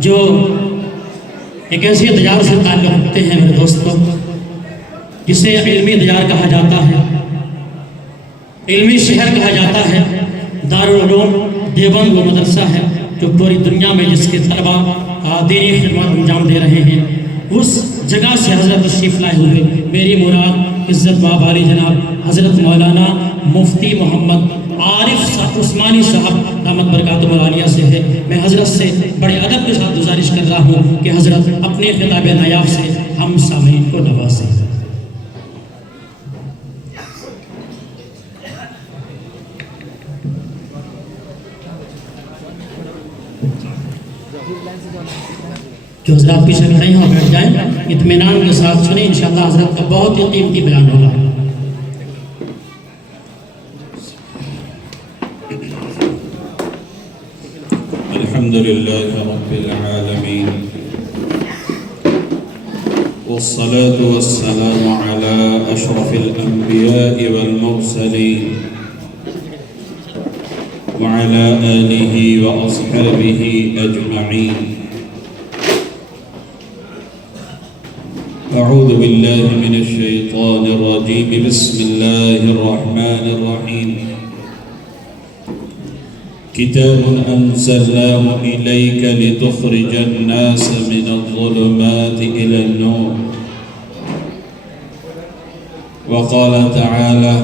جو ایک ایسی ادیار سے تعلق رکھتے ہیں میرے دوستوں، جسے علمی ادیار کہا جاتا ہے، علمی شہر کہا جاتا ہے۔ دارالعلوم دیوبند وہ مدرسہ ہے جو پوری دنیا میں جس کے طلباء دینی خدمات انجام دے رہے ہیں، اس جگہ سے حضرت تشریف لائے ہوئے میری مراد عزت باباری جناب حضرت مولانا مفتی محمد عارف عثمانی صاحب دامت برکاتہم العالیہ سے ہے۔ میں حضرت سے بڑے ادب کے ساتھ گزارش کر رہا ہوں کہ حضرت اپنے خطاب نایاب سے ہم سامعین کو نوازیں۔ جو حضرات پیچھے کھڑے ہیں وہ بیٹھ جائیں، اطمینان کے ساتھ سنیں، انشاءاللہ حضرت کا بہت ہی قیمتی بیان ہوگا۔ الحمدللہ رب العالمین والصلاة والسلام على اشرف الانبیاء والمرسلین وعلى آلہ واصحابہ اجمعین۔ اعوذ باللہ من الشیطان الرجیم، بسم اللہ الرحمن الرحیم۔ کتاب انزلناه الیک لتخرج الناس من الظلمات الى النور۔ وقال تعالی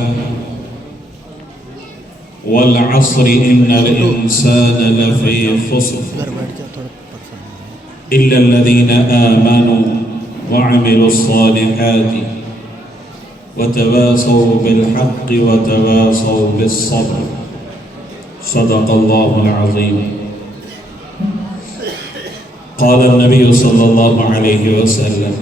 والعصر ان الانسان لفی خسر الا الذین آمنوا وعملوا الصالحات وتواصوا بالحق وتواصوا بالصبر۔ صدق اللہ العظیم۔ قال النبی صلی اللہ علیہ وسلم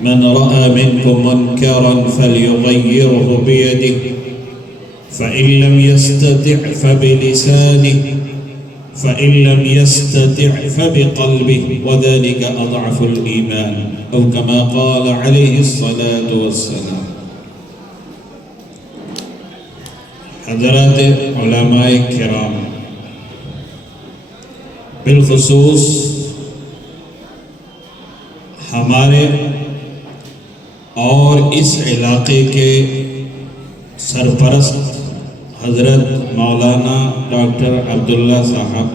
من رأى منكم منكرا فليغيره بيده فإن لم يستطع فبلسانه فإن لم يستطع فبقلبه وذلك أضعف الإيمان أو كما قال عليه الصلاة والسلام۔ حضرات علماء کرام، بالخصوص ہمارے اور اس علاقے کے سرپرست حضرت مولانا ڈاکٹر عبداللہ صاحب،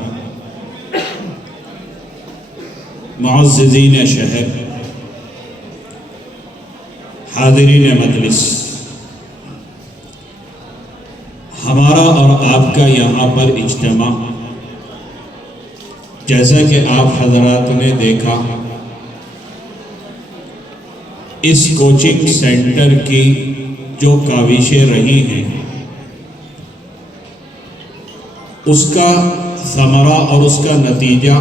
معززین شہر، حاضرین مجلس، ہمارا اور آپ کا یہاں پر اجتماع، جیسا کہ آپ حضرات نے دیکھا، اس کوچنگ سینٹر کی جو کاوشیں رہی ہیں اس کا ثمرہ اور اس کا نتیجہ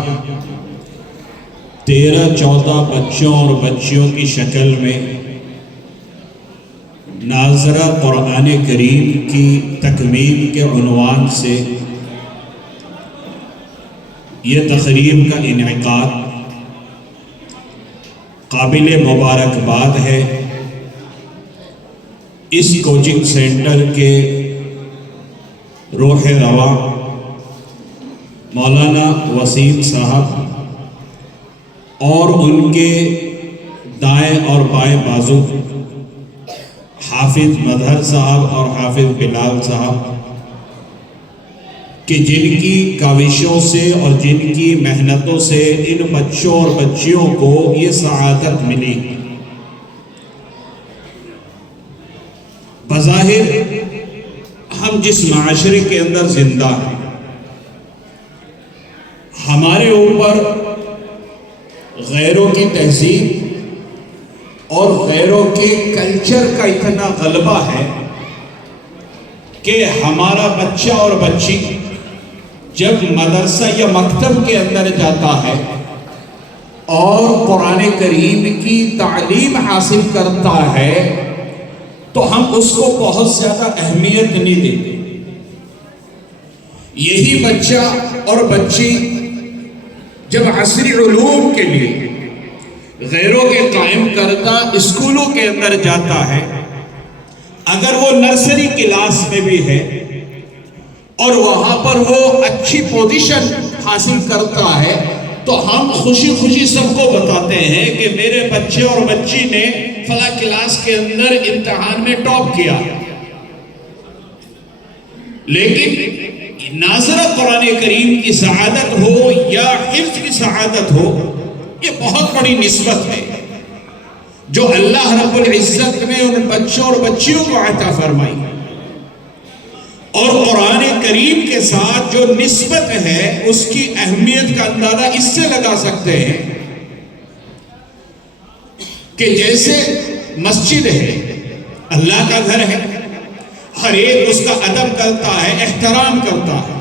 13-14 بچوں اور بچیوں کی شکل میں ناظرہ قرآن کریم کی تکمیل کے عنوان سے یہ تقریب کا انعقاد قابل مبارکباد ہے۔ اس کوچنگ سینٹر کے روح رواں مولانا وسیم صاحب اور ان کے دائیں اور بائیں بازو حافظ مظہر صاحب اور حافظ بلال صاحب کہ جن کی کاوشوں سے اور جن کی محنتوں سے ان بچوں اور بچیوں کو یہ سعادت ملی۔ بظاہر ہم جس معاشرے کے اندر زندہ ہیں، ہمارے اوپر غیروں کی تہذیب اور غیروں کے کلچر کا اتنا غلبہ ہے کہ ہمارا بچہ اور بچی جب مدرسہ یا مکتب کے اندر جاتا ہے اور قرآن کریم کی تعلیم حاصل کرتا ہے تو ہم اس کو بہت زیادہ اہمیت نہیں دیتے۔ یہی بچہ اور بچی جب عصری علوم کے لیے غیروں کے قائم کردہ اسکولوں کے اندر جاتا ہے، اگر وہ نرسری کلاس میں بھی ہے اور وہاں پر وہ اچھی پوزیشن حاصل کرتا ہے تو ہم خوشی خوشی سب کو بتاتے ہیں کہ میرے بچے اور بچی نے فلاں کلاس کے اندر امتحان میں ٹاپ کیا. لیکن ناظرہ قرآن کریم کی سعادت ہو یا حفظ کی سعادت ہو، یہ بہت بڑی نسبت ہے جو اللہ رب العزت نے ان بچوں اور بچیوں کو عطا فرمائی. اور قرآن کریم کے ساتھ جو نسبت ہے اس کی اہمیت کا اندازہ اس سے لگا سکتے ہیں کہ جیسے مسجد ہے، اللہ کا گھر ہے، ہر ایک اس کا ادب کرتا ہے، احترام کرتا ہے.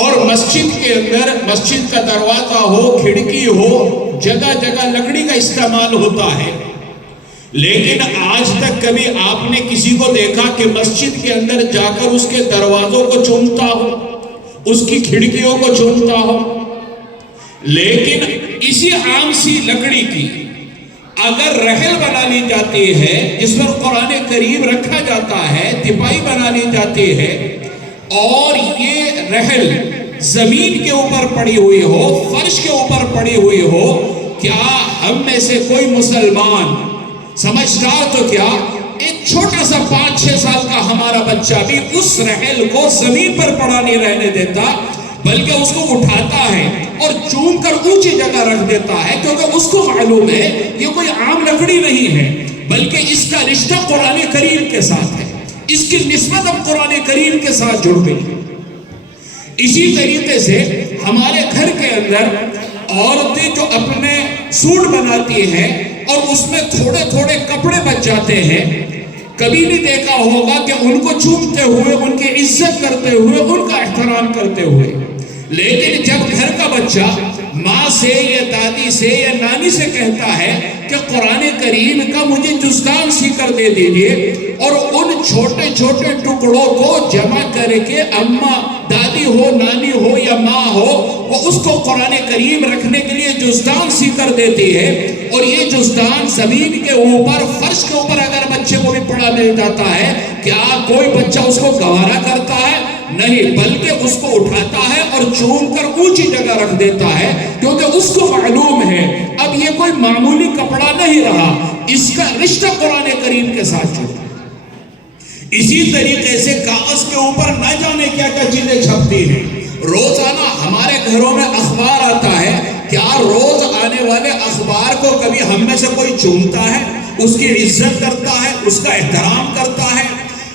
اور مسجد کے اندر مسجد کا دروازہ ہو، کھڑکی ہو، جگہ جگہ لکڑی کا استعمال ہوتا ہے. لیکن آج تک کبھی آپ نے کسی کو دیکھا کہ مسجد کے اندر جا کر اس کے دروازوں کو چومتا ہو، اس کی کھڑکیوں کو چومتا ہو؟ لیکن اسی عام سی لکڑی کی اگر رحل بنا لی جاتی ہے، جس پر قرآن کریم رکھا جاتا ہے، تپائی بنا لی جاتی ہے، اور یہ رحل زمین کے اوپر پڑی ہوئی ہو، فرش کے اوپر پڑی ہوئی ہو، کیا ہم میں سے کوئی مسلمان سمجھدار تو کیا ایک چھوٹا سا 5-6 سال کا ہمارا بچہ بھی اس رحل کو زمین پر پڑا نہیں رہنے دیتا، بلکہ اس کو اٹھاتا ہے اور چوم کر اونچی جگہ رکھ دیتا ہے، کیونکہ اس کو معلوم ہے یہ کوئی عام لکڑی نہیں ہے بلکہ اس کا رشتہ قرآن کریم کے ساتھ ہے، اس کی نسبت اب قرآن کریم کے ساتھ جڑ گئی ہے. اسی طریقے سے ہمارے گھر کے اندر عورتیں جو اپنے سوٹ بناتی ہیں اور اس میں تھوڑے تھوڑے کپڑے بچ جاتے ہیں، کبھی نہیں دیکھا ہوگا کہ ان کو چومتے ہوئے، ان کی عزت کرتے ہوئے، ان کا احترام کرتے ہوئے. لیکن جب گھر کا بچہ ماں سے یا دادی سے یا نانی سے کہتا ہے کہ قرآن کریم کا مجھے جزدان سی کر دے دیجئے، اور ان چھوٹے چھوٹے ٹکڑوں کو جمع کر کے اماں، دادی ہو، نانی ہو یا ماں ہو، وہ اس کو قرآن کریم رکھنے کے لیے جزدان سی کر دیتی ہے، اور یہ جزدان زمین کے اوپر، فرش کے اوپر اگر بچے کو بھی پڑا مل جاتا ہے، کیا کوئی بچہ اس کو گوارا کرتا ہے؟ نہیں، بلکہ اس کو اٹھاتا ہے اور چوم کر اونچی جگہ رکھ دیتا ہے، کیونکہ اس کو معلوم ہے اب یہ کوئی معمولی کپڑا نہیں رہا، اس کا رشتہ قرآن کریم کے ساتھ جڑا. اسی طریقے سے کاغذ کے اوپر نہ جانے کیا کیا چیزیں چھپتی ہیں. روزانہ ہمارے گھروں میں اخبار آتا ہے، کیا روز آنے والے اخبار کو کبھی ہم میں سے کوئی چومتا ہے، اس کی عزت کرتا ہے، اس کا احترام کرتا ہے؟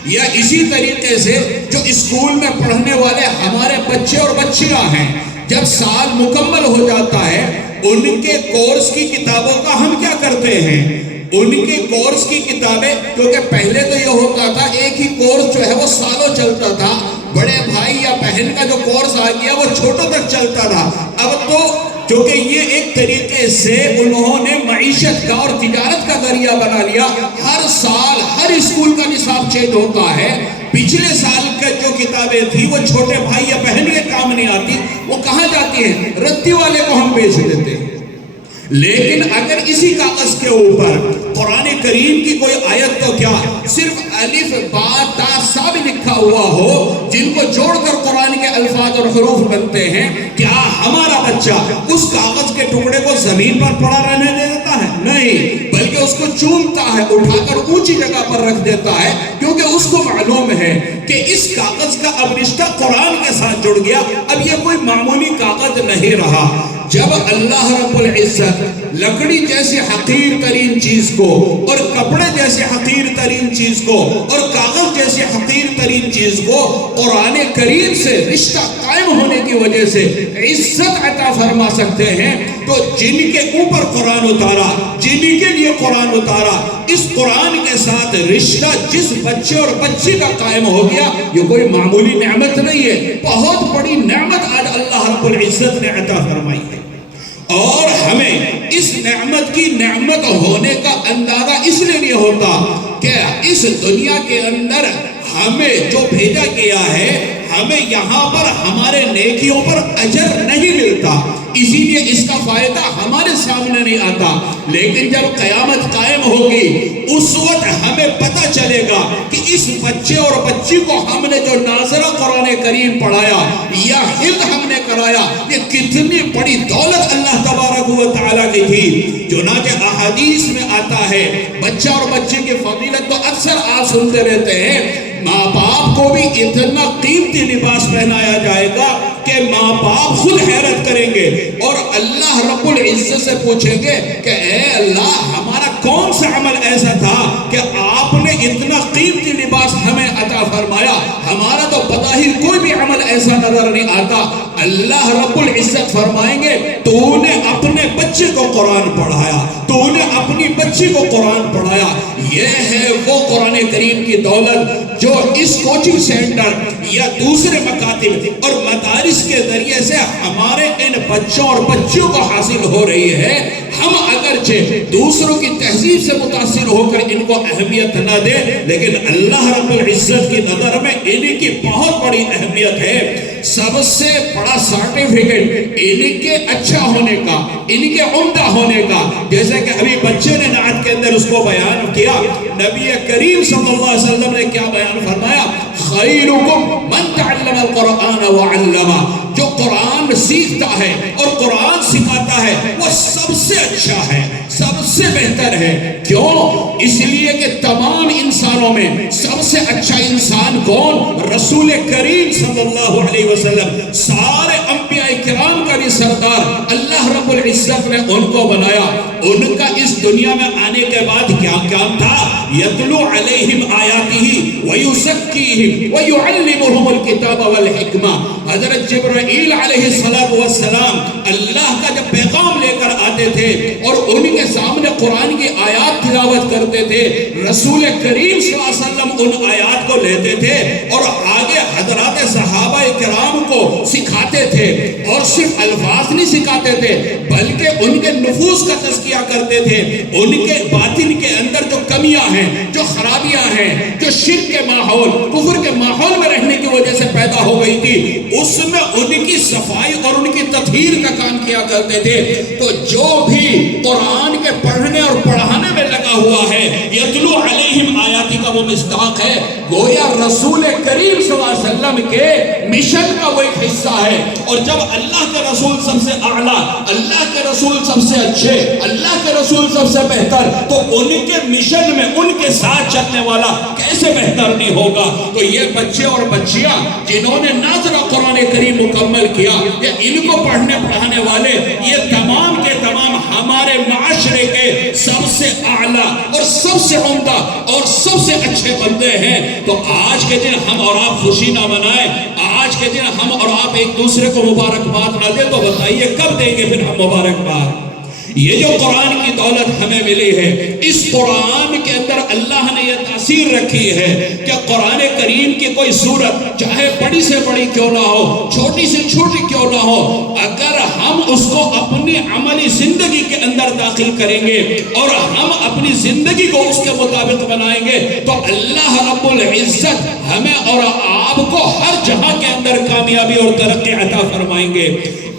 یا اسی طریقے سے جو اسکول میں پڑھنے والے ہمارے بچے اور بچیاں ہیں، جب سال مکمل ہو جاتا ہے، ان کے کورس کی کتابوں کا ہم کیا کرتے ہیں؟ ان کے کورس کی کتابیں، کیونکہ پہلے تو یہ ہوتا تھا ایک ہی کورس جو ہے وہ سالوں چلتا تھا، بڑے بھائی یا بہن کا جو کورس آ گیا وہ چھوٹوں تک چلتا تھا. اب تو کیونکہ یہ ایک طریقے سے انہوں نے معیشت کا اور تجارت کا ذریعہ بنا لیا، ہر سال ہر اسکول کا نصاب چینج ہوتا ہے. پچھلے سال کا جو کتابیں تھی وہ چھوٹے بھائی یا بہن کے کام نہیں آتی، وہ کہاں جاتی ہیں؟ رتی والے کو ہم بیچ دیتے ہیں. لیکن اگر اسی کاغذ کے اوپر قرآن کریم کی کوئی آیت تو کیا صرف الف با تا سا بھی لکھا ہوا ہو، جن کو جوڑ کر قرآن کے الفاظ اور حروف بنتے ہیں، کیا ہمارا بچہ اس کاغذ کے ٹکڑے کو زمین پر پڑا رہنے دیتا ہے؟ نہیں، بلکہ اس کو چومتا ہے، اٹھا کر اونچی جگہ پر رکھ دیتا ہے، کیونکہ اس کو معلوم ہے کہ اس کاغذ کا اب رشتہ قرآن کے ساتھ جڑ گیا، اب یہ کوئی معمولی کاغذ نہیں رہا. جب اللہ رب العزت لکڑی جیسی حقیر ترین چیز کو اور کپڑے جیسے حقیر ترین چیز کو اور کاغذ جیسی حقیر ترین چیز کو قرآن کریم سے رشتہ قائم ہونے کی وجہ سے عزت عطا فرما سکتے ہیں، تو جن کے اوپر قرآن اتارا، جن کے لیے قرآن اتارا، اس قرآن کے ساتھ رشتہ جس بچے اور بچی کا قائم ہو گیا، یہ کوئی معمولی نعمت نہیں ہے، بہت بڑی نعمت آج اللہ رب العزت نے عطا فرمائی ہے. اور ہمیں اس نعمت کی نعمت ہونے کا اندازہ اس لیے نہیں ہوتا کہ اس دنیا کے اندر ہمیں جو بھیجا گیا ہے، ہمیں یہاں پر ہمارے نیکیوں پر اجر نہیں ملتا، اسی لیے اس کا فائدہ ہمارے سامنے نہیں آتا، لیکن جب قیامت قائم ہوگی اس وقت ہمیں پتہ چلے گا کہ اس بچے اور بچی کو ہم نے جو ناظرہ قرآن کریم پڑھایا یا حفظ ہم نے کرایا، یہ کتنی بڑی دولت اللہ تبارک و تعالیٰ کی تھی۔ چنانچہ احادیث میں آتا ہے بچہ اور بچے کی فضیلت تو اکثر آپ سنتے رہتے ہیں، ماں باپ کو بھی اتنا قیمتی لباس پہنایا جائے گا کہ ماں باپ خود حیرت کریں گے اور اللہ رب العزت سے پوچھیں گے کہ اے اللہ، ہمارا کون سا عمل ایسا تھا کہ آپ نے اتنا قیمتی لباس ہمیں عطا فرمایا؟ ہمارا تو بظاہر کوئی بھی عمل ایسا نظر نہیں آتا۔ اللہ رب العزت فرمائیں گے تو نے اپنے بچے کو قرآن پڑھایا، تو نے اپنی بچی کو قرآن پڑھایا۔ یہ ہے وہ قرآن کریم کی دولت جو اس کوچنگ سینٹر یا دوسرے مکاتب اور مدارس کے ذریعے سے ہمارے ان بچوں اور بچیوں کو حاصل ہو رہی ہے۔ ہم اگرچہ دوسروں کی تہذیب سے متاثر ہو کر ان کو اہمیت نہ دیں، لیکن اللہ رب العزت کی نظر میں ان کی بہت بڑی اہمیت ہے۔ سب سے بڑا سرٹیفکیٹ ان کے اچھا ہونے کا، ان کے عمدہ ہونے کا، جیسے کہ ابھی بچے نے نعت کے اندر اس کو بیان کیا، نبی کریم صلی اللہ علیہ وسلم نے کیا بیان فرمایا؟ خیرکم من تعلم القرآن وعلمہ، جو قرآن سیکھتا ہے اور قرآن سکھاتا ہے وہ سب سے اچھا ہے، سب سے بہتر ہے۔ کیوں؟ اس لیے کہ تمام انسانوں میں سب سے اچھا انسان کون؟ رسول کریم صلی اللہ علیہ وسلم، سارے انبیاء کرام کا بھی سردار اللہ رب العزت نے ان کو بنایا۔ ان کا اس دنیا میں آنے کے بعد کیا کام تھا؟ یتلو علیہم آیاتہ ویزکیہم ویعلمہم الکتاب والحکمہ۔ حضرت جبرائیل علیہ السلام اللہ کا جب پیغام لے کر آتے تھے اور ان کے سامنے قرآن کی آیات تلاوت کرتے تھے، رسول کریم صلی اللہ علیہ وسلم ان آیات کو لیتے تھے اور آگے حضرات صحابہ کرام کو سکھاتے تھے، اور صرف الفاظ نہیں سکھاتے تھے بلکہ ان کے نفوس کا تزکیہ کرتے تھے۔ ان کے باطن کے اندر جو کمیاں ہیں، جو خرابیاں ہیں، جو شرک کے ماحول، کفر کے ماحول میں رہنے کی وجہ سے پیدا ہو گئی تھی، اس میں ان کی صفائی اور ان کی تطہیر کا کام کیا کرتے تھے۔ تو جو بھی قرآن کے پڑھنے اور پڑھانے میں لگا ہوا ہے، یتلو علیہم آیاتی کا وہ مصداق ہے، گویا رسول کریم صلی اللہ علیہ وسلم کے مشن کا وہ ایک حصہ ہے۔ اور جب اللہ کے رسول سب سے اعلیٰ، اللہ کے رسول سب سے اچھے، اللہ کے رسول سب سے بہتر، تو ان کے مشن میں ان کے ساتھ چلنے والا کیسے بہتر نہیں ہوگا؟ تو یہ بچے اور بچیاں جنہوں نے ناظرہ قرآن کریم مکمل کیا، یا ان کو پڑھنے پڑھانے والے، یہ تمام کے تمام ہمارے معاشرے کے سب سے اعلیٰ اور سب سے عمدہ اور سب سے اچھے بندے ہیں۔ تو آج کے دن ہم اور آپ خوشی نہ منائیں، آج کے دن ہم اور آپ ایک دوسرے کو مبارکباد نہ دیں، تو بتائیے کب دیں گے پھر ہم مبارکباد؟ یہ جو قرآن کی دولت ہمیں ملی ہے، اس قرآن کے اندر اللہ نے یہ تاثیر رکھی ہے کہ قرآن کریم کی کوئی سورت چاہے بڑی سے بڑی کیوں نہ ہو، چھوٹی سے چھوٹی کیوں نہ ہو، اگر ہم اس کو اپنی عملی زندگی کے اندر داخل کریں گے اور ہم اپنی زندگی کو اس کے مطابق بنائیں گے، تو اللہ رب العزت ہمیں اور آپ کو ہر جہاں کے اندر کامیابی اور ترقی عطا فرمائیں گے۔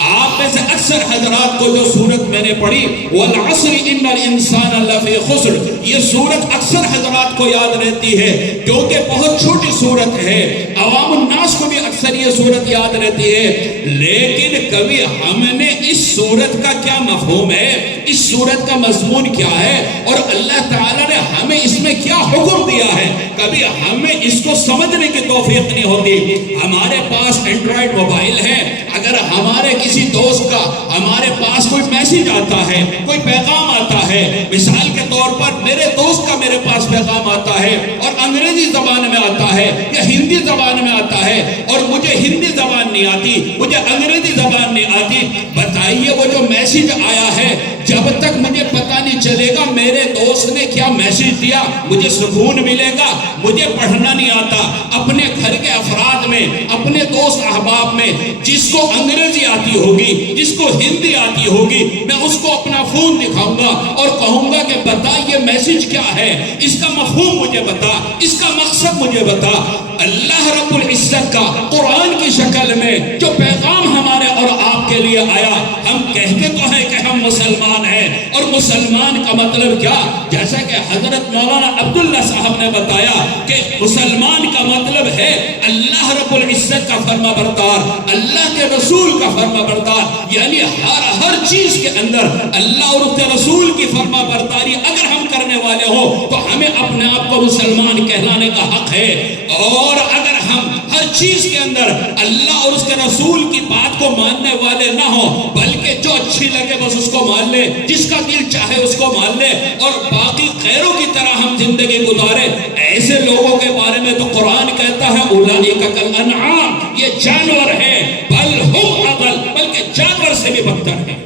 آپ میں سے اکثر حضرات کو جو سورت میں نے پڑھی والعصر ان الانسان لفی خسر، یہ سورت اکثر حضرات کو یاد رہتی ہے کیونکہ بہت چھوٹی سورت ہے، عوام الناس کو بھی اکثر یہ سورت یاد رہتی ہے، لیکن کبھی ہم نے اس سورت کا کیا مفہوم ہے، اس سورت کا مضمون کیا ہے اور اللہ تعالیٰ نے ہمیں اس میں کیا حکم دیا ہے، کبھی ہمیں اس کو سمجھنے کی توفیق نہیں ہوتی۔ ہمارے پاس اینڈرائیڈ موبائل ہے، اگر ہمارے کسی دوست کا ہمارے پاس کوئی میسیج آتا ہے، کوئی پیغام آتا ہے، مثال کے طور پر میرے دوست کا میرے پاس پیغام آتا ہے اور انگریزی زبان میں آتا ہے یا ہندی زبان میں آتا ہے اور مجھے ہندی زبان نہیں آتی، مجھے انگریزی زبان نہیں آتی، بتائیے وہ جو میسیج آیا ہے جب تک مجھے پتہ نہیں چلے گا میرے دوست نے کیا میسیج دیا، مجھے سکون ملے گا؟ مجھے پڑھنا نہیں آتا، اپنے گھر کے افراد میں، اپنے دوست احباب میں جس کو انگریزی آتی ہوگی، جس کو ہندی آتی ہوگی، میں اس کو اپنا فون دکھاؤں گا اور کہوں گا کہ بتا یہ میسیج کیا ہے، اس کا مفہوم مجھے بتا، اس کا مقصد مجھے بتا۔ اللہ رب العزت کا قرآن کی شکل میں جو پیغام ہمارے اور آپ کے لیے آیا، ہم کہتے تو ہیں کہ ہم مسلمان ہے. اور مسلمان کا مطلب کیا؟ جیسا کہ حضرت مولانا عبداللہ صاحب نے بتایا کہ مسلمان کا مطلب ہے اللہ رب العزت کا فرما بردار، اللہ کے رسول کا فرما بردار. یعنی ہر چیز کے اندر اللہ اور اس کے رسول کی فرما برداری اگر ہم کرنے والے ہوں تو ہمیں اپنے آپ کو مسلمان کہلانے کا حق ہے. اور اگر ہم ہر چیز کے اندر اللہ اور اس کے رسول کی بات کو ماننے والے نہ ہوں بلکہ جو اچھی لگے بس اس کو مان لے، جس کا دل چاہے اس کو مان لے اور باقی غیروں کی طرح ہم زندگی گزارے، ایسے لوگوں کے بارے میں تو قرآن کہتا ہے اولئک کالانعام، یہ جانور ہے، بل ہم اضل، بلکہ جانور سے بھی بدتر ہے.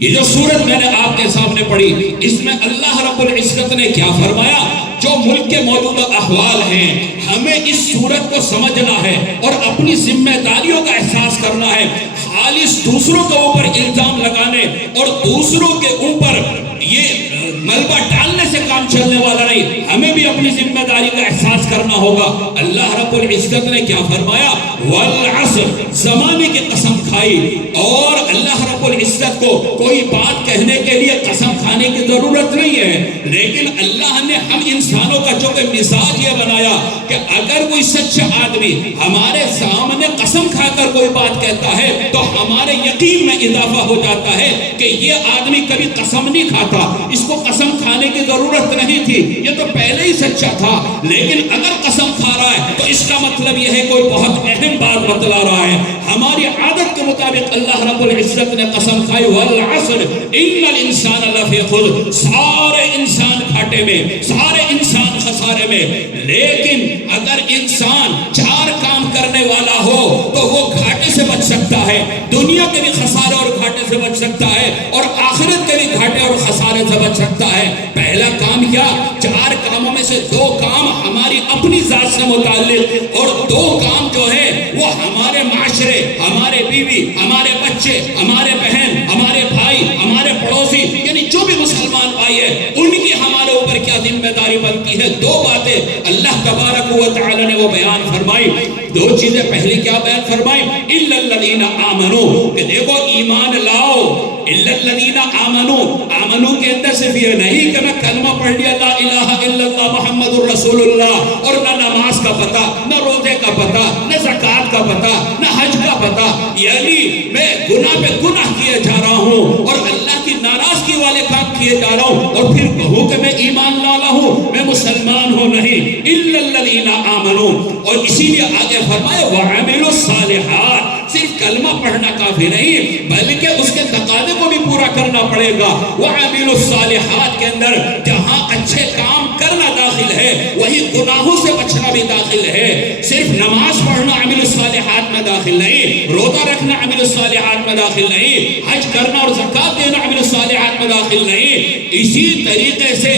یہ جو سورت میں نے آپ کے سامنے پڑھی اس میں اللہ رب العزت نے کیا فرمایا؟ جو ملک کے موجودہ احوال ہیں ہمیں اس سورت کو سمجھنا ہے اور اپنی ذمہ داریوں کا احساس کرنا ہے. خالص دوسروں کے اوپر الزام لگانے اور دوسروں کے اوپر یہ ملبہ ڈالنے سے کام چلنے والا نہیں، ہمیں بھی اپنی ذمہ داری کا احساس کرنا ہوگا. اللہ رب العزت نے کیا فرمایا؟ والعصر، زمانے کی قسم کھائی. اور اللہ رب العزت کو کوئی بات کہنے کے لیے قسم کھانے کی ضرورت نہیں ہے، لیکن اللہ نے ہم انسانوں کا جو کہ مزاج یہ بنایا کہ اگر کوئی سچا آدمی ہمارے سامنے قسم کھا کر کوئی بات کہتا ہے تو ہمارے یقین میں اضافہ ہو جاتا ہے کہ یہ آدمی کبھی قسم نہیں کھاتا، اس کو قسم کھانے کی ضرورت نہیں تھی، یہ تو پہلے ہی سچا تھا. لیکن اگر قسم کھا رہا ہے تو اس کا مطلب یہ ہے کوئی بہت اہم بات بتلا رہا ہے. ہماری عادت کے مطابق اللہ رب العزت نے قسم کھائی والعصر ان الانسان لفی خسر، سارے انسان گھاٹے میں، سارے انسان خسارے میں. لیکن اگر انسان 4 کام کرنے والا ہو تو وہ گھاٹے سے بچ سکتا ہے، دنیا کے بھی خسارے اور گھاٹے سے بچ سکتا ہے اور آخرت کے بھی گھاٹے اور خسارے سے بچ سکتا ہے. پہلا کام کیا؟ 4 کاموں میں سے 2 کام ہماری اپنی ذات سے متعلق اور 2 کام جو ہے وہ ہمارے معاشرے، ہمارے بیوی، ہمارے بچے، ہمارے بہن، ہمارے بھائی، ہمارے پڑوسی، یعنی جو بھی مسلمان بھائی ہے ان کی ہمارے اوپر کیا ذمہ داری بنتی ہے. 2 باتیں اللہ تبارک و تعالی نے وہ بیان فرمائی. 2 چیزیں پہلی کیا بیان فرمائی؟ الا الذین آمنوا، کہ دیکھو ایمان لاؤ. الا الذین آمنوا، آمنوا کے اندر صرف یہ نہیں کہ میں کلمہ پڑھ لیا لا الہ الا اللہ محمد الرسول اللہ اور نہ نماز کا پتہ، نہ روزے کا پتہ، نہ زکوٰۃ کا پتہ، نہ حج کا پتہ، یعنی میں گناہ پہ گناہ کیے جا رہا ہوں اور اللہ کی ناراضگی والے کام کیے جا رہا ہوں اور پھر کہوں کہ میں ایمان لالا ہوں، میں مسلمان ہوں. نہیں، الا الذین آمنوا. اور اسی لیے آگے فرمایا وعملوا الصالحات، صرف کلمہ پڑھنا کافی نہیں بلکہ اس کے تقاضے کو بھی پورا کرنا پڑے گا. وعملوا الصالحات کے اندر جہاں اچھے کام کرنا داخل ہے وہی گناہوں سے بچنا بھی داخل ہے. صرف نماز پڑھنا عمل الصالحات میں داخل نہیں، روزہ رکھنا عمل الصالحات میں داخل نہیں، حج کرنا اور زکوٰۃ دینا عمل الصالحات میں داخل نہیں. اسی طریقے سے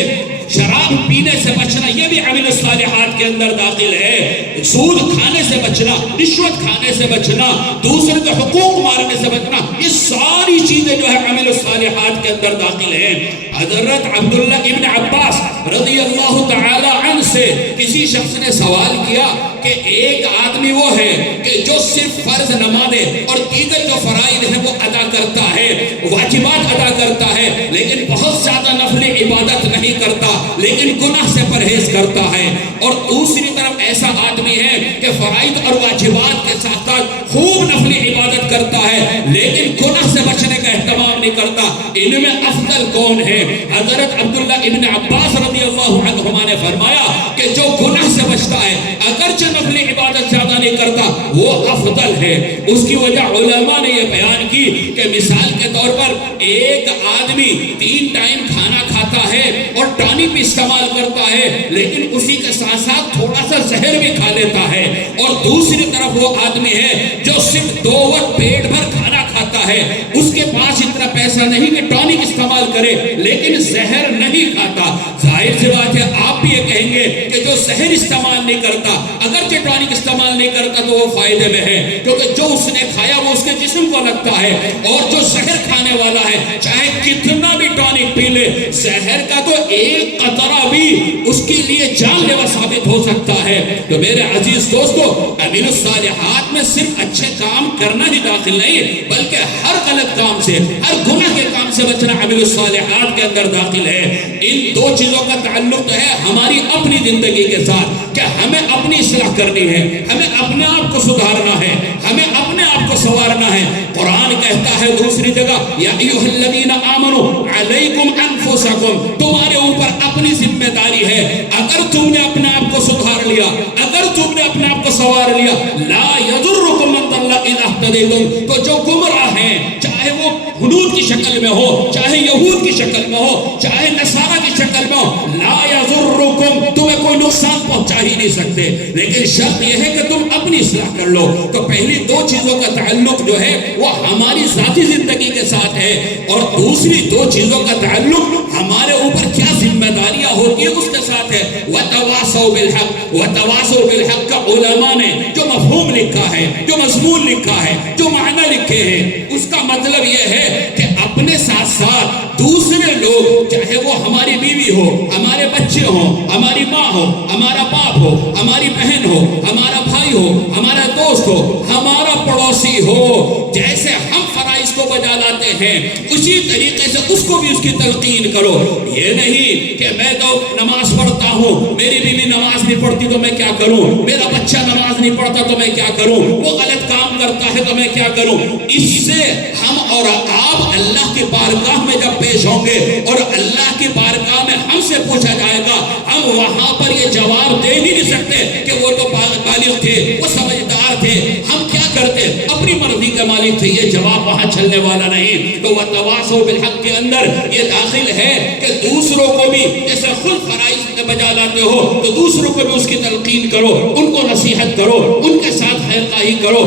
شراب پینے سے بچنا یہ بھی عمل الصالحات کے اندر داخل ہے. سود کھانے سے بچنا، رشوت کھانے سے بچنا، دوسرے کے حقوق مارنے سے بچنا، یہ ساری چیزیں جو ہے عمل الصالحات کے اندر داخل ہیں. حضرت عبداللہ ابن عباس رضی اللہ تعالی عنہ سے کسی شخص نے سوال کیا کہ ایک آدمی وہ ہے کہ جو صرف فرض نمازیں اور دیگر جو فرائض ہیں وہ ادا کرتا ہے، واجبات ادا کرتا ہے، لیکن بہت زیادہ نفل عبادت نہیں کرتا، لیکن گناہ سے پرہیز کرتا ہے. اور دوسری طرف ایسا آدمی ہے کہ فرائض اور واجبات کے ساتھ ساتھ خوب نفل عبادت کرتا ہے لیکن گناہ سے بچنے کا اہتمام نہیں کرتا. ان میں افضل کون ہے؟ حضرت عبداللہ ابن عباس رضی اللہ عنہما نے فرمایا کہ جو گناہ سے بچتا ہے اگرچہ نفل عبادت زیادہ نہیں کرتا وہ افضل ہے. اس کی وجہ علماء نے یہ بیان کی کہ مثال کے طور پر ایک آدمی 3 ٹائم کھانا کھاتا ہے اور ٹانی بھی استعمال کرتا ہے لیکن اسی کے ساتھ ساتھ تھوڑا سا زہر بھی کھا لیتا ہے، اور دوسری طرف وہ آدمی ہے جو صرف 2 وقت پیٹ بھر کھانا کھاتا ہے، اس کے پاس اتنا پیسہ نہیں کہ ٹانک استعمال کرے لیکن زہر نہیں کھاتا. ظاہر سی بات ہے آپ بھی یہ کہیں گے کہ جو زہر استعمال نہیں کرتا، اگرچہ ٹانک استعمال نہیں کرتا تو وہ فائدے میں ہے، کیونکہ جو اس نے کھایا وہ اس کے جسم کو لگتا ہے، اور جو زہر کھانے والا ہے چاہے کتنا بھی ٹانک پی لے، زہر کا تو ایک قطرہ بھی اس کے لیے جان لیوا ثابت ہو سکتا ہے۔ تو میرے عزیز دوستو، عمل الصالحات میں صرف اچھے کام کرنا ہی داخل نہیں، بلکہ ہر غلط کام سے، ہر گناہ کے کام سے بچنا عمل الصالحات کے اندر داخل ہے۔ ان دو چیزوں کا تعلق ہے ہماری اپنی زندگی کے ساتھ، کہ ہمیں اپنی اصلاح کرنی ہے، ہمیں اپنے آپ کو سدھارنا ہے، ہمیں اپنے آپ کو سنوارنا ہے۔ قرآن کہتا ہے دوسری جگہ، یا ایھا الذین آمنوا علیکم انفسکم، تمہارے اوپر اپنی ذمہ داری ہے۔ اگر تم نے اپنے آپ کو سدھار لیا، اگر تم نے اپنے آپ کو سنوار لیا، لا یضرکم من ضل اذا اہتدیتم، تو جو گمراہ ہیں، چاہے وہ حدود کی شکل میں ہو، چاہے یہود کی شکل میں ہو، چاہے نصارہ کی شکل میں ہو، لا یضرکم، تمہیں کوئی نقصان پہنچا ہی نہیں سکتے، لیکن شرط یہ ہے کہ تم اپنی اصلاح کر لو۔ تو پہلی دو چیزوں کا تعلق جو ہے وہ ہماری ذاتی زندگی کے ساتھ ہے، اور دوسری دو چیزوں کا تعلق ہمارے اوپر کیا ذمہ داریاں ہوتی ہیں اس کے ساتھ ہے۔ وَتَوَاصَوْا بِالْحَقِّ، وَتَوَاصَوْا بِالْحَقِّ کا علماء نے جو مفہوم لکھا ہے، جو مضمون لکھا ہے، جو معنی لکھے ہیں، اس کا مطلب یہ ہے کہ اپنے ساتھ ساتھ دوسرے لوگ، چاہے وہ ہماری بیوی ہو، ہمارے بچے ہوں، ہماری ماں ہو، ہمارا باپ ہو، ہماری بہن ہو، ہمارا بھائی ہو، ہمارا دوست ہو، ہمارا پڑوسی ہو، جیسے ہم فرائض کو بجا لاتے ہیں اسی طریقے سے اس کو بھی اس کی تلقین کرو۔ یہ نہیں کہ میں تو نماز پڑھتا ہوں، میری بیوی نماز نہیں پڑھتی تو میں کیا کروں، میرا بچہ نماز نہیں پڑھتا تو میں کیا کروں، وہ غلط کام کرتا ہے تو میں کیا کروں۔ اس سے ہم اور آپ اللہ کی بارگاہ میں جب پیش ہوں گے اور اللہ کی بارگاہ میں ہم سے پوچھا جائے گا، ہم وہاں پر یہ جواب دے ہی نہیں سکتے کہ وہ تو بالغ تھے، وہ سمجھدار تھے، ہم کیا کرتے، اپنی مرضی کے مالک تھے، یہ جواب وہاں چلنے والا نہیں۔ تو وَتَوَاصَوْا بِالْحَقِّ کے اندر یہ داخل ہے کہ دوسروں کو بھی جیسے خود فرائض بجا لاتے ہو تو دوسروں کو بھی اس کی تلقین کرو، ان کو نصیحت کرو، ان کے ساتھ خیر خواہی کرو۔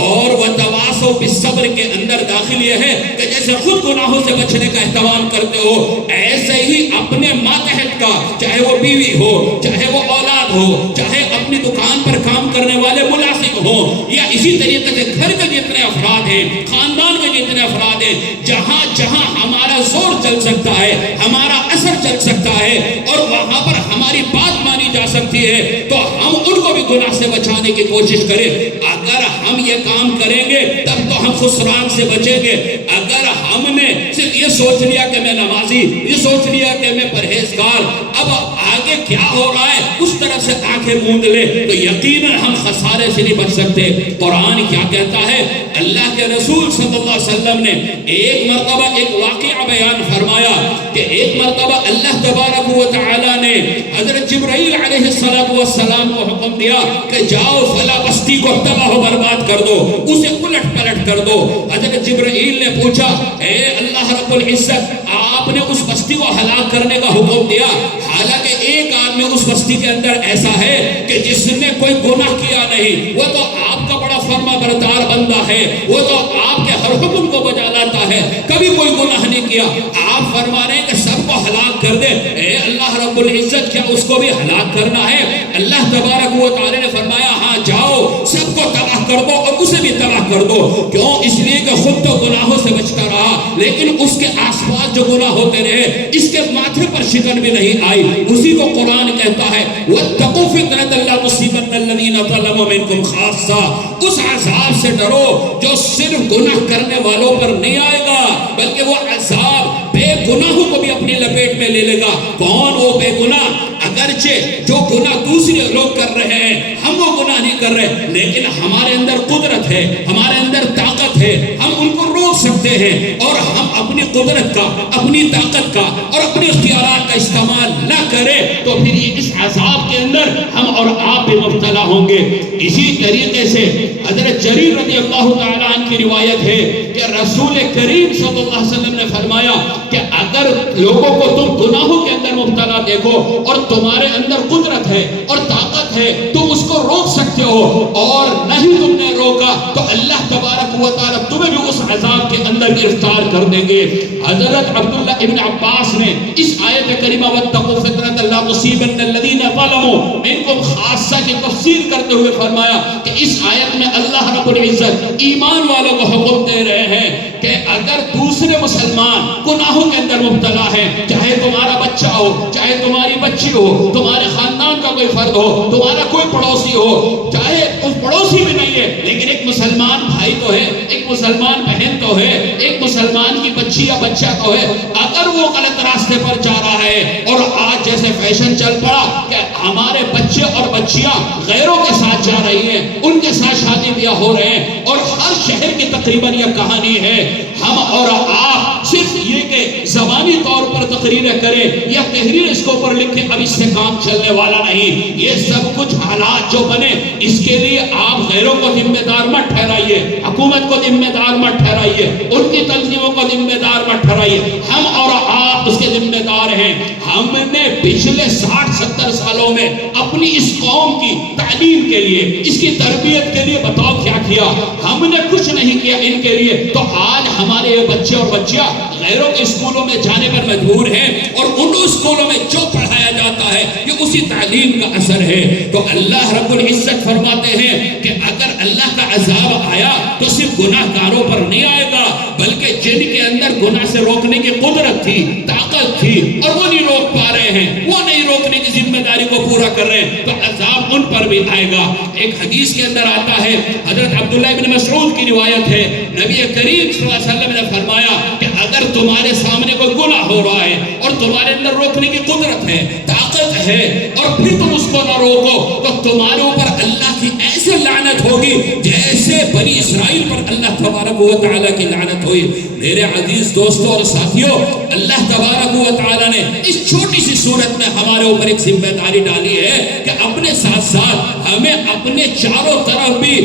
اور وَتَوَاصَوْا بِالصَّبْرِ کے اندر داخل یہ ہے کہ جیسے خود گناہوں سے بچنے کا اہتمام کرتے ہو، ایسے ہی اپنے ماتحت کا، چاہے وہ بیوی ہو، چاہے وہ اولاد ہو، چاہے اپنی دکان پر کام کرنے والے ملازم ہو، یا اسی طریقے سے گھر کے جتنے افراد ہیں، خاندان کے جتنے افراد ہیں، جہاں جہاں ہمارا زور چل سکتا ہے، ہمارا اثر چل سکتا ہے، اور وہاں پر ہماری بات مانی جا سکتی ہے، تو ہم ان کو بھی گناہ سے بچانے کی کوشش کریں۔ اگر ہم یہ کام کریں گے تب تو ہم خسران سے بچیں گے۔ اگر ہم نے صرف یہ سوچ لیا کہ میں نمازی، یہ سوچ لیا کہ میں پرہیزگار، اب آگے کیا ہو رہا ہے اس طرف سے آنکھیں موند لے، تو یقیناً ہم خسارے سے نہیں بچ سکتے۔ قرآن کیا کہتا ہے، اللہ کے رسول صلی اللہ علیہ وسلم نے ایک مرتبہ ایک واقعہ بیان فرمایا کہ ایک مرتبہ اللہ تبارک و تعالی نے حضرت جبرائیل علیہ السلام کو حکم دیا کہ جاؤ فلاں بستی کو تباہ و برباد کر دو، اسے الٹ پلٹ کر دو۔ حضرت جبرائیل نے پوچھا، اے اللہ رب العزت، آپ نے اس بستی کو ہلاک کرنے کا حکم دیا، حالانکہ ایک آدمی اس بستی کے اندر ایسا ہے کہ جس نے کوئی گناہ کیا نہیں، وہ تو آپ کا بڑا فرما بردار بندہ ہے، وہ تو آپ کے ہر حکم کو بجا لاتا ہے، کبھی کوئی گناہ نہیں کیا، آپ فرما رہے ہیں کہ سب کو ہلاک کر دے۔ اے اللہ رب العزت، کیا اس کو بھی ہلاک کرنا ہے؟ اللہ تبارک و تعالی نے فرمایا، ہاں جاؤ سب کو تباہ کر دو اور اسے بھی تباہ کر دو۔ کیوں؟ اس لیے کہ خود تو گناہوں سے بچتا رہا، لیکن اس کے آس پاس جو گناہ ہوتے رہے اس کے ماتھے پر شکن بھی نہیں آئی۔ اسی کو قرآن کہتا ہے، وَاتَّقُوا فِتْنَةً لَا تُصِيبَنَّ الَّذِينَ ظَلَمُوا مِنكُمْ خَاصَّةً، اس عذاب سے ڈرو جو صرف گناہ کرنے والوں پر نہیں آئے گا، بلکہ وہ عذاب بے گناہوں کو بھی اپنی لپیٹ میں لے لے گا۔ کون وہ بے گناہ؟ اگرچہ جو گناہ دوسرے لوگ کر رہے ہیں ہم وہ گناہ نہیں کر رہے، لیکن ہمارے اندر قدرت ہے، ہمارے اندر طاقت ہے، ہم ان کو روک سکتے ہیں، اور ہم اپنی قدرت کا، اپنی طاقت کا اور اپنے اختیارات کا استعمال نہ کریں تو پھر یہ اس عذاب کے اندر ہم اور آپ بھی مبتلا ہوں گے۔ اسی طریقے سے حضرت جریر رضی اللہ تعالیٰ عنہ کی روایت ہے کہ رسول کریم صلی اللہ علیہ وسلم نے فرمایا کہ اگر لوگوں کو تم گناہوں کے اندر مبتلا دیکھو اور تمہارے اندر قدرت ہے اور طاقت ہے، تم اس کو روک سکتے ہو، اور نہیں تم نے روکا تو اللہ تبارک تبارک و تعالیٰ تمہیں بھی اس عذاب کے اندر گرفتار کر دیں گے۔ حضرت عبداللہ ابن عباس نے اس آیت کریمہ وَاتَّقُوا فِتْنَةً لَا تُصِيبَنَّ الَّذِينَ ظَلَمُوا مِنْكُمْ خاصہ کی تفسیر کرتے ہوئے فرمایا کہ اس آیت میں اللہ رب العزت ایمان والوں کو حکم دے رہے ہیں کہ اگر دوسرے مسلمان گناہوں کے اندر مبتلا ہے، چاہے تمہارا بچہ ہو، چاہے تمہاری بچی ہو، تمہارے خاندان کا کوئی فرد ہو، تمہارا کوئی پڑوسی ہو، چاہے اس پڑوسی بھی نہیں ہے لیکن ایک مسلمان بھائی تو ہے، ایک مسلمان بہن تو ہے، ایک مسلمان کی بچی یا بچہ تو ہے، اگر وہ غلط راستے پر جا رہا ہے اور آج جیسے فیشن چل پڑا کہ ہمارے بچے اور بچیاں غیروں کے ساتھ جا رہی ہیں، ان کے ساتھ شادی بیاہ ہو رہے ہیں اور ہر شہر کی تقریباً یہ کہانی ہے، ہم اور آپ صرف یہ کہ زبانی طور پر تقریریں کریں یا تحریر اس کے اوپر لکھیں، اب اس سے کام چلنے والا نہیں۔ یہ سب کچھ حالات جو بنے اس کے لیے آپ غیروں کو ذمہ دار مت ٹھہرائیے، حکومت کو ذمہ دار مت ٹھہرائیے، ان کی تنظیموں کو ذمہ دار مت ٹھہرائیے، ہم اور آپ اس کے ذمہ دار ہیں۔ ہم نے پچھلے 60-70 سالوں میں اپنی اس قوم کی تعلیم کے لیے، اس کی تربیت کے لیے بتاؤ کیا کیا؟ ہم نے کچھ نہیں کیا ان کے لیے، تو آج ہمارے یہ بچے اور بچیاں غیروں کے اسکولوں میں جانے پر مجبور ہیں اور ان اسکولوں میں جو پڑھایا جاتا ہے یہ اسی تعلیم کا اثر ہے۔ تو اللہ رب العزت فرماتے ہیں کہ اگر اللہ کا عذاب آیا تو صرف گناہ گاروں پر نہیں آئے گا، بلکہ جن کے اندر گناہ سے روکنے کی قدرت تھی، طاقت تھی اور وہ نہیں روک پا رہے ہیں، وہ نہیں روکنے کی ذمہ داری کو پورا کر رہے ہیں، تو عذاب ان پر بھی آئے گا۔ ایک حدیث کے اندر آتا ہے، حضرت عبداللہ ابن مسعود کی روایت ہے، نبی کریم صلی اللہ علیہ وسلم نے فرمایا کہ اگر تمہارے سامنے کوئی گناہ ہو رہا ہے اور تمہارے اندر روکنے کی قدرت ہے، طاقت ہے، اور پھر تم اس کو نہ روکو تو تمہارے اوپر اللہ کی ایسے لعنت ہوگی جیسے بنی اسرائیل پر اللہ تبارک و تعالیٰ کی لعنت ہوئی۔ میرے عزیز دوستوں اور ساتھیوں، اللہ تبارک و تعالیٰ نے اس چھوٹی سی صورت میں ہمارے اوپر ایک ذمہ داری ڈالی ہے کہ اپنے ساتھ ساتھ ہمیں اپنے چاروں طرف بھی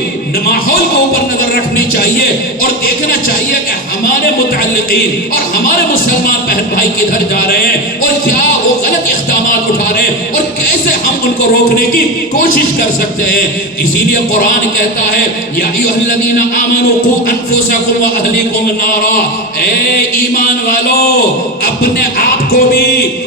ماحول کے اوپر نظر رکھنی چاہیے اور دیکھنا چاہیے کہ ہمارے متعلقین اور ہمارے مسلمان بہن بھائی کدھر جا رہے ہیں اور کیا وہ غلط اقدامات اٹھا رہے ہیں اور کیسے ہم ان کو روکنے کی کوشش کر سکتے ہیں۔ اسی لیے قرآن کہتا ہے یا ایھا الذین آمنوا قوا انفسکم واہلیکم نارا، اے ایمان والو اپنے آپ کو بھی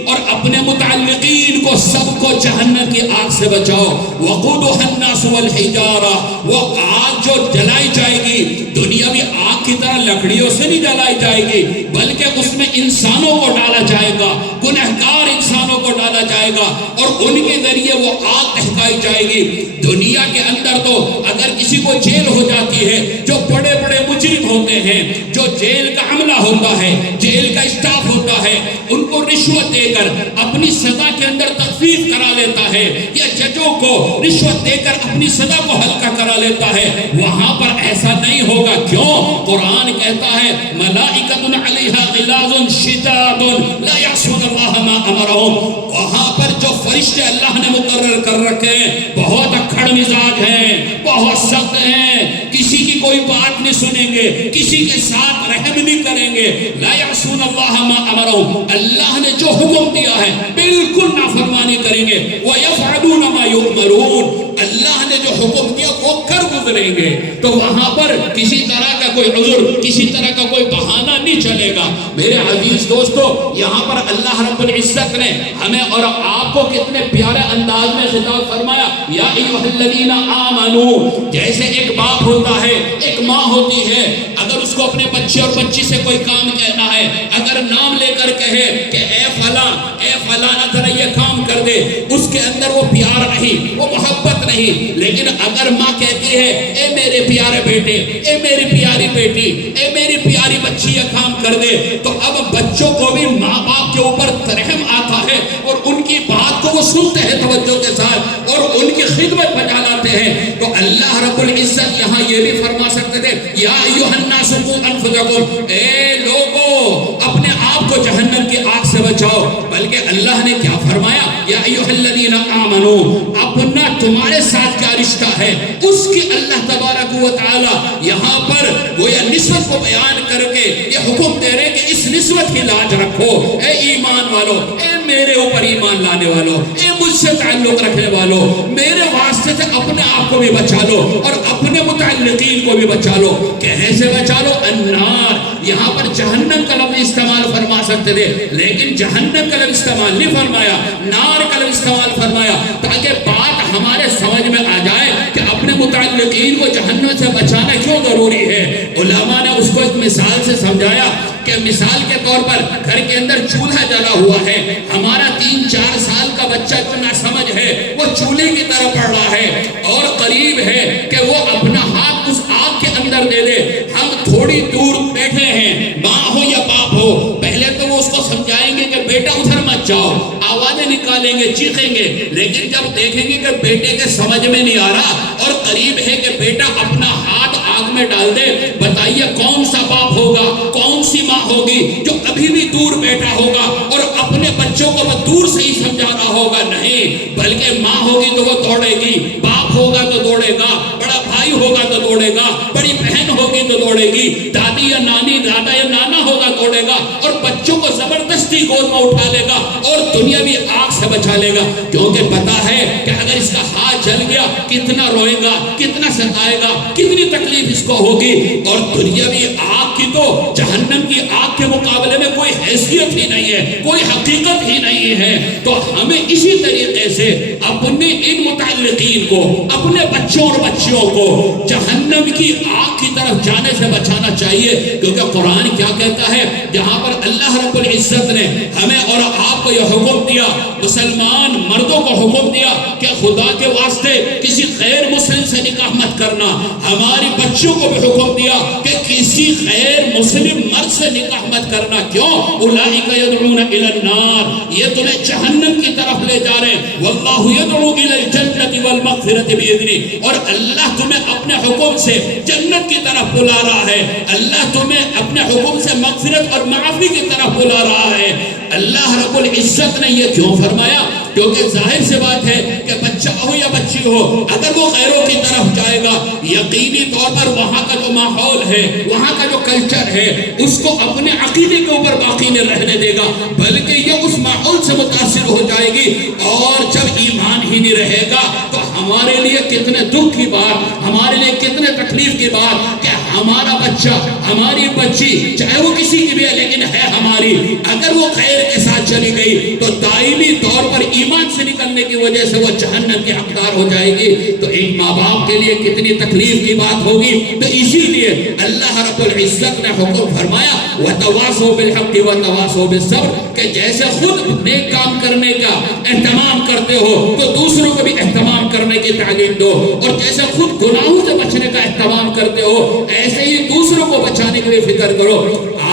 اور اپنے متعلقین کو سب کو جہنم کی آگ سے بچاؤ۔ وقودھا الناس والحجارہ، وہ آگ جو جلائی جائے گی دنیاوی آگ کی طرح لکڑیوں سے نہیں جلائی جائے گی بلکہ اس میں انسانوں کو ڈالا جائے گا، گنہگار انسانوں کو ڈالا جائے گا اور ان کے ذریعے وہ آگ دہکائی جائے گی۔ دنیا کے اندر تو اگر کسی کو جیل ہو جاتی ہے، جو بڑے بڑے مجرم ہوتے ہیں، جو جیل کا عملہ ہوتا ہے، جیل کا اسٹاف ہوتا ہے، ان کو رشوت دے کر اپنی سزا کے اندر تخفیف کرا لیتا ہے یا ججوں کو رشوت دے کر اپنی سزا کو ہلکا کرا لیتا ہے، وہاں پر ایسا نہیں ہوگا۔ کیوں؟ قرآن کہتا ہے ملائکۃ علیہا غلاظ شداد لا یعصون اللہ ما امرہم، وہاں پر جو فرشتے اللہ نے مقرر کر رکھے ہیں بہت اکھڑ مزاج ہیں، بہت سخت ہیں، کسی کی کوئی بات نہیں سنیں گے، کسی کے ساتھ رحم نہیں کریں گے۔ لا یعصون اللہ ما امرہم، اللہ نے جو حکم دیا ہے بالکل نافرمانی کریں گے۔ ویفعلون ما یؤمرون، اللہ نے جو حکم دیا وہ کر گزریں گے۔ تو وہاں پر کسی طرح کا کوئی عذر، کسی طرح کا کوئی بہانہ نہیں چلے گا۔ میرے عزیز دوستو، یہاں پر اللہ رب العزت نے ہمیں اور آپ کو کتنے پیارے انداز میں خطاب فرمایا، یا ایھا الذین آمنو۔ جیسے ایک باپ ہوتا ہے، ایک ماں ہوتی ہے، اگر اس کو اپنے بچے اور بچی سے کوئی کام کہنا ہے، اگر نام لے کر کہے کہ اے فلاں، اے فلانا ذرا یہ کام کر دے، اس کے اندر وہ پیار نہیں، وہ محبت نہیں۔ لیکن اگر ماں کہتی ہے اے میرے پیارے بیٹے، اے میری پیاری بیٹی، اے میری پیاری بچی یہ کام کر دے، تو اب بچوں کو بھی ماں باپ کے اوپر رحم آتا ہے اور ان کی بات کو وہ سنتے ہیں توجہ کے ساتھ اور ان کی خدمت بجا لاتے ہیں۔ تو اللہ رب العزت یہاں یہ بھی فرما سکتے تھے یا ایھا الناس قوا انفسکم، اے لوگو اپنے آپ کو جہنم کی آگ سے بچاؤ۔ بلکہ اللہ نے کیا فرمایا، یا ایھا الذین آمنو، اپنا تمہارے ساتھ کیا رشتہ ہے اس کی اللہ تبارک و تعالی یہاں پر گویا نسبت کو بیان کر کے یہ حکم دے رہے کہ اس نسبت کی لاج رکھو۔ اے ایمان والو، اے میرے اوپر ایمان لانے والو، اے مجھ سے تعلق رکھنے والوں، میرے واسطے سے اپنے آپ کو بھی بچا لو اور اپنے متعلقین کو بھی بچا لو۔ کیسے بچا لو؟ النار، یہاں پر جہنم کا لفظ استعمال فرما سکتے تھے، لیکن جہنم کا لفظ استعمال نہیں فرمایا، نار کا لفظ استعمال فرمایا، تاکہ بات ہمارے سمجھ میں آ جائے کہ اپنے متعلقین کو جہنم سے بچانا کیوں ضروری ہے۔ علماء نے اس کو ایک مثال سے سمجھایا کہ مثال کے طور پر گھر کے اندر چولہا جلا ہوا ہے، ہمارا 3-4 سال کا بچہ اتنا سمجھ ہے، وہ چولہے کی طرف پڑھ رہا ہے اور قریب ہے کہ وہ اپنا ہاتھ اس آگ کے اندر دے دے۔ ہم تھوڑی دور بیٹھے ہیں، ماں ہو یا باپ ہو، پہلے تو وہ اس کو سمجھائیں گے کہ بیٹا ادھر مت جاؤ، آوازیں نکالیں گے، چیخیں گے، لیکن جب دیکھیں گے کہ بیٹے کے سمجھ میں نہیں آ رہا اور قریب ہے کہ بیٹا اپنا ہاتھ آگ میں ڈال دے، بتائیے کون سا باپ ہوگا، کون سی ماں ہوگی جو ابھی بھی دور بیٹھا ہوگا اور اپنے بچوں کو وہ دور سے ہی سمجھا رہا ہوگا؟ نہیں، بلکہ ماں ہوگی تو وہ دوڑے گی، باپ ہوگا تو دوڑے گا، بڑا بھائی ہوگا تو دوڑے گا، بڑی بہن ہوگی تو دوڑے گی، دادی یا نانی، دادا یا نانا ہوگا دوڑے گا اور بچوں کو زبردستی گود میں اٹھا لے گا اور دنیاوی آگ سے بچا لے گا، کیونکہ پتا ہے کہ اگر اس کا ہاتھ جل گیا کتنا روئے گا، کتنا ستائے گا، کتنی تکلیف اس کو ہوگی۔ اور دنیاوی آگ کی تو جہنم کی آگ کے مقابلے میں کوئی حیثیت ہی نہیں ہے، کوئی حقیقت ہی نہیں ہے۔ تو ہمیں اسی طریقے سے اپنے ان متعلقین کو، اپنے بچوں اور بچیوں کو جہنم کی آگ کی طرف جانے سے بچانا چاہیے، کیونکہ قرآن کیا کہتا ہے؟ جہاں پر اللہ رب العزت نے ہمیں اور آپ کو یہ حکم دیا، مسلمان مردوں کو حکم دیا کہ خدا کے واسطے کسی غیر مسلم سے نکاح مت کرنا، ہماری بچوں کو بھی حکم دیا کہ کسی غیر مسلم مرد سے نکاح مت کرنا۔ کیوں؟ اولئک یدعون الی النار، یہ تمہیں جہنم کی طرف لے جا رہے ہیں، واللہ یدعو الی الجنۃ والمغفرۃ باذنہ، اور اللہ تمہیں اپنے حکم سے جنت کی طرف بلا رہا ہے، اللہ تمہیں اپنے حکم سے مغفرت اور معافی کی طرف بلا رہا ہے۔ اللہ رب العزت نے یہ کیوں فرمایا؟ کیونکہ ظاہر سے بات ہے کہ بچہ ہو یا بچی ہو، اگر وہ غیروں کی طرف جائے گا، یقینی طور پر وہاں کا جو ماحول ہے، وہاں کا جو کلچر ہے، اس کو اپنے عقیدے کے اوپر باقی نہیں رہنے دے گا، بلکہ یہ اس ماحول سے متاثر ہو جائے گی، اور جب ایمان ہی نہیں رہے گا تو ہمارے لیے کتنے دکھ کی بات، ہمارے لیے کتنے تکلیف کی بات کہ ہمارا بچہ، ہماری بچی، چاہے وہ کسی کی بھی ہے لیکن ہے ہماری، اگر وہ غیر کے ساتھ چلی گئی تو دائمی طور پر ایمان سے نکلنے کی وجہ سے وہ جہنم کی حقدار ہو جائے گی۔ تو ایک ماں باپ کے لیے کتنی تکلیف کی بات ہوگی۔ تو اسی لیے اللہ رب العزت نے حکم فرمایا وَتَوَاصَوْا بِالْحَقِّ وَتَوَاصَوْا بِالصَّبْرِ، کہ جیسے خود نیک کام کرنے کا اہتمام کرتے ہو تو دوسروں کو بھی اہتمام کرنے کی تعلیم دو، اور جیسے خود گناہوں سے بچنے کا اہتمام کرتے ہو ایسے ہی دوسروں کو بچانے کے لیے فکر کرو۔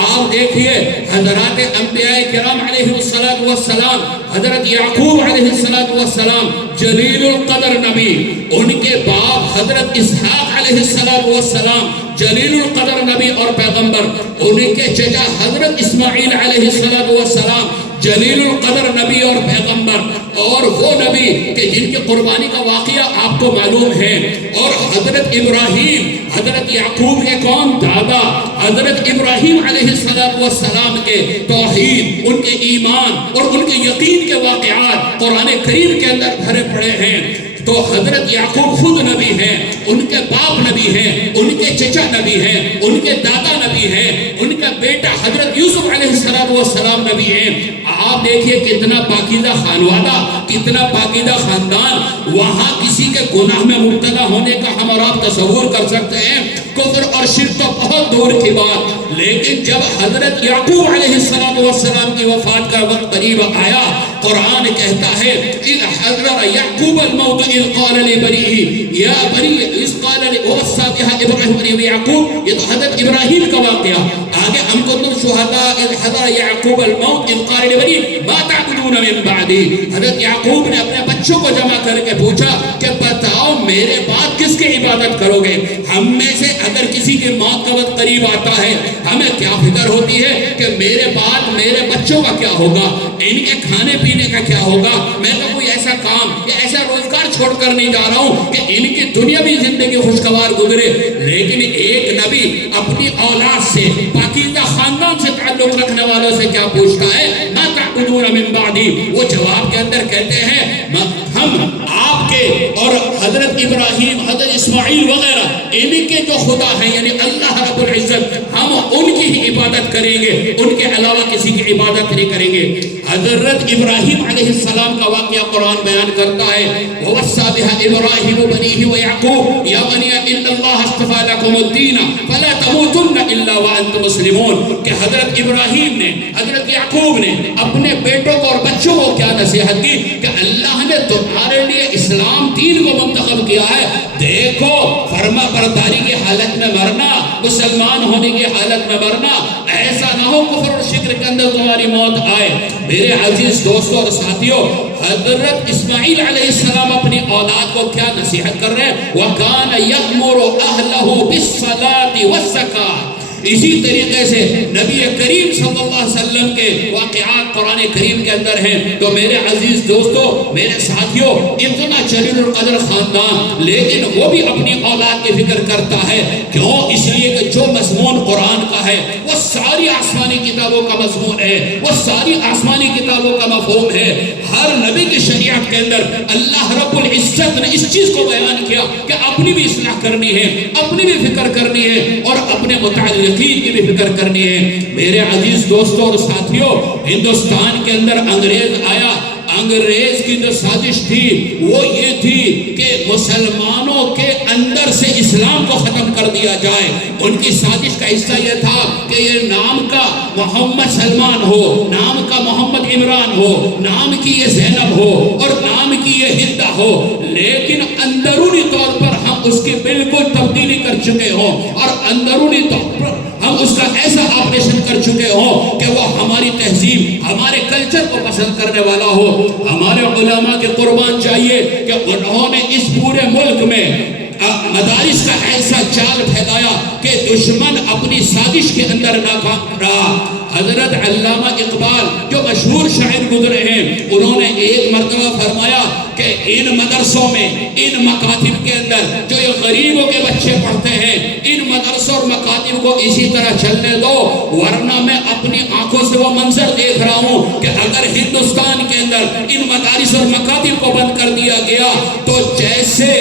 آپ دیکھیے حضرات انبیاء کرام علیہ السلام، حضرت یعقوب علیہ السلام جلیل القدر نبی، ان کے باپ حضرت اسحاق علیہ السلام جلیل القدر نبی اور پیغمبر، ان کے چچا حضرت اسماعیل علیہ السلام جلیل القدر نبی اور پیغمبر، اور وہ نبی کہ جن کی قربانی کا واقعہ آپ کو معلوم ہے، اور حضرت ابراہیم، حضرت یعقوب کے کون دادا، حضرت ابراہیم علیہ السلام کے توحید، ان کے ایمان اور ان کے یقین کے واقعات قرآن کریم کے اندر بھرے پڑے ہیں۔ تو حضرت یعقوب خود نبی ہیں، ان کے باپ نبی ہیں، ان کے چچا نبی ہیں، ان کے دادا نبی ہیں، ان کا بیٹا حضرت یوسف علیہ السلام نبی ہیں۔ آپ دیکھیے کتنا پاکیزہ خانوادہ، کتنا پاکیزہ خاندان، وہاں کسی کے گناہ میں مبتلا ہونے کا ہم اور آپ تصور کر سکتے ہیں؟ کفر اور شرک تو بہت دور کی بات، لیکن جب حضرت یعقوب علیہ السلام کی وفات کا وقت قریب آیا، قرآن کہتا ہے اِذْ حَضَرَ يَعْقُوبَ الْمَوْتُ اِذْ قَالَ لِبَنِيهِ يَا بَنِيَّ اِذْ قَالَ وَوَصَّىٰ بِهَا إِبْرَاهِيمُ وَيَعْقُوبُ، یہ تو حضرت ابراہیم کا واقعہ۔ آگے أَمْ كُنتُمْ شُهَدَاءَ إِذْ حَضَرَ يَعْقُوبَ الْمَوْتُ إِذْ قَالَ لِبَنِيهِ مَا تَعْبُدُونَ مِن بَعْدِي، حضرت یعقوب نے اپنے بچوں کو جمع کر کے پوچھا کہ بتاؤ میرے بعد کس کی عبادت کرو گے؟ ہم میں سے اگر کسی کی موت کا وقت قریب آتا ہے ہمیں کیا فکر ہوتی ہے کہ میرے بعد میرے بچوں کا کیا ہوگا، ان کے کھانے پینے کا کیا ہوگا، میں تو کوئی ایسا کام یا ایسا روزگار چھوڑ کر نہیں جا رہا ہوں کہ ان کی دنیاوی زندگی خوشگوار گزرے۔ لیکن ایک نبی اپنی اولاد سے، پاکیزہ خاندان سے تعلق رکھنے والوں سے کیا پوچھتا ہے؟ مَا تَعْبُدُونَ مِن بَعْدِي، وہ جواب کے اندر کہتے ہیں حضرت ابراہیم، حضرت اسماعیل وغیرہ ان کے جو خدا ہیں یعنی اللہ رب العزت، ہم ان کی ہی عبادت کریں گے، ان کے علاوہ کسی کی عبادت نہیں کریں گے۔ حضرت ابراہیم علیہ السلام کا واقعہ قرآن بیان کرتا ہے، وَوَصَّىٰ بِهَا إِبْرَاهِيمُ بَنِيهِ وَيَعْقُوبُ يَا بَنِيَّ إِنَّ اللَّهَ اصْطَفَىٰ لَكُمُ الدِّينَ فَلَا تَمُوتُنَّ إِلَّا وَأَنتُمْ مُسْلِمُونَ، کہ حضرت ابراہیم نے، حضرت یعقوب نے اپنے بیٹوں کو اور بچوں کو کیا نصیحت کی کہ اللہ نے تمہارے لیے اسلام دین کو منتخب کیا ہے، دیکھو فرما برداری کی حالت میں مرنا، مسلمان ہونے کی حالت میں مرنا، ایسا نہ ہو کفر اور شرک کے اندر تمہاری موت آئے۔ میرے عزیز دوستوں اور ساتھیوں، حضرت اسماعیل علیہ السلام اپنی اولاد کو کیا نصیحت کر رہے ہیں؟ وَكَانَ يَأْمُرُ أَهْلَهُ بِالصَّلَاةِ وَالزَّكَاةِ۔ اسی طریقے سے نبی کریم صلی اللہ علیہ وسلم کے واقعات قرآن کریم کے اندر ہیں۔ تو میرے عزیز دوستو، میرے ساتھیوں، اتنا جلیل القدر خاندان، لیکن وہ بھی اپنی اولاد کی فکر کرتا ہے۔ کیوں؟ اس لیے کہ جو مضمون قرآن کا ہے وہ ساری آسمانی کتابوں کا مضمون ہے، وہ ساری آسمانی کتابوں کا مفہوم ہے۔ ہر نبی کی شریعت کے اندر اللہ رب العزت نے اس چیز کو بیان کیا کہ اپنی بھی اصلاح کرنی ہے، اپنی بھی فکر کرنی ہے، اور اپنے متعلقین کی بھی فکر کرنی ہے۔ میرے عزیز دوستوں اور ساتھیوں، ہندوستان کے اندر انگریز آیا، انگریز کی جو سازش تھی وہ یہ تھی کہ مسلمانوں کے اندر سے اسلام کو ختم کر دیا جائے۔ ان کی سازش کا حصہ یہ تھا کہ یہ نام کا محمد سلمان ہو، نام کا محمد عمران ہو، نام کی یہ زینب ہو، اور نام کی یہ ہندہ ہو، لیکن اندرونی طور پر ہم اس کی بالکل تبدیلی کر چکے ہوں، اور اندرونی طور پر ہم اس کا ایسا آپریشن کر چکے ہوں کہ وہ ہماری تہذیب، ہمارے کلچر کو پسند کرنے والا ہو۔ ہمارے علماء کے قربان چاہیے کہ انہوں نے اس پورے ملک میں مدارس کا ایسا جال پھیلایا کہ دشمن اپنی سازش کے اندر ناکام رہا۔ حضرت علامہ اقبال جو مشہور شاعر گزرے ہیں، انہوں نے ایک مرتبہ فرمایا کہ ان مدرسوں میں، ان مکاتب کے اندر جو یہ غریبوں کے بچے پڑھتے ہیں، ان مدرسوں اور مکاتب کو اسی طرح چلنے دو، ورنہ میں اپنی آنکھوں سے وہ منظر دیکھ رہا ہوں کہ اگر ہندوستان کے اندر ان مدارس اور مکاتب کو بند کر دیا گیا تو جیسے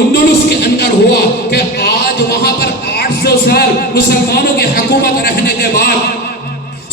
اندلس کے اندر ہوا کہ آج وہاں پر 800 سال مسلمانوں کی حکومت رہنے کے بعد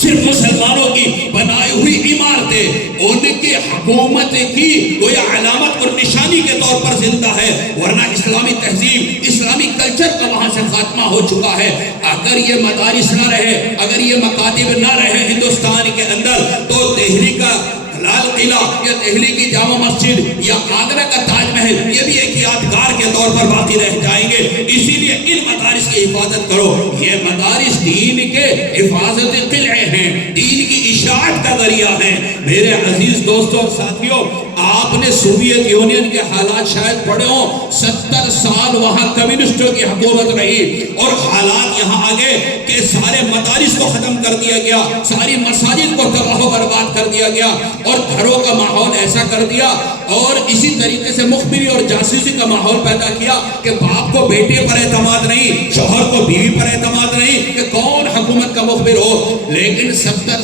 صرف مسلمانوں کی بنائی ہوئی عمارتیں ان کی حکومت کی کوئی علامت اور نشانی کے طور پر زندہ ہے، ورنہ اسلامی تہذیب، اسلامی کلچر کا وہاں سے خاتمہ ہو چکا ہے۔ اگر یہ مدارس نہ رہے، اگر یہ مکاتب نہ رہے ہندوستان کے اندر، تو دہلی کا لال قلعہ یا دہلی کی جامع مسجد یا آگرہ کا تاج محل یہ بھی ایک یادگار کے طور پر باقی رہ جائیں گے۔ اسی لیے ان مدارس کی حفاظت کرو۔ یہ مدارس دین کے حفاظت قلعے ہیں، دین کی اشاعت کا ذریعہ ہیں۔ میرے عزیز دوستوں اور ساتھیوں، آپ نے سوویت یونین کے حالات شاید پڑھے ہوں، 70 سال وہاں کمیونسٹوں کی حکومت رہی، اور حالات یہاں آگے کہ سارے مدارس کو ختم کر دیا گیا، ساری مساجد کو تباہ و برباد کر دیا گیا، اور گھروں کا ماحول ایسا کر دیا، اور اسی طریقے سے مخبری اور جاسوسی کا ماحول پیدا کیا کہ باپ کو بیٹے پر اعتماد نہیں، شوہر کو بیوی پر اعتماد نہیں کہ کون حکومت کا مخبر ہو۔ لیکن 70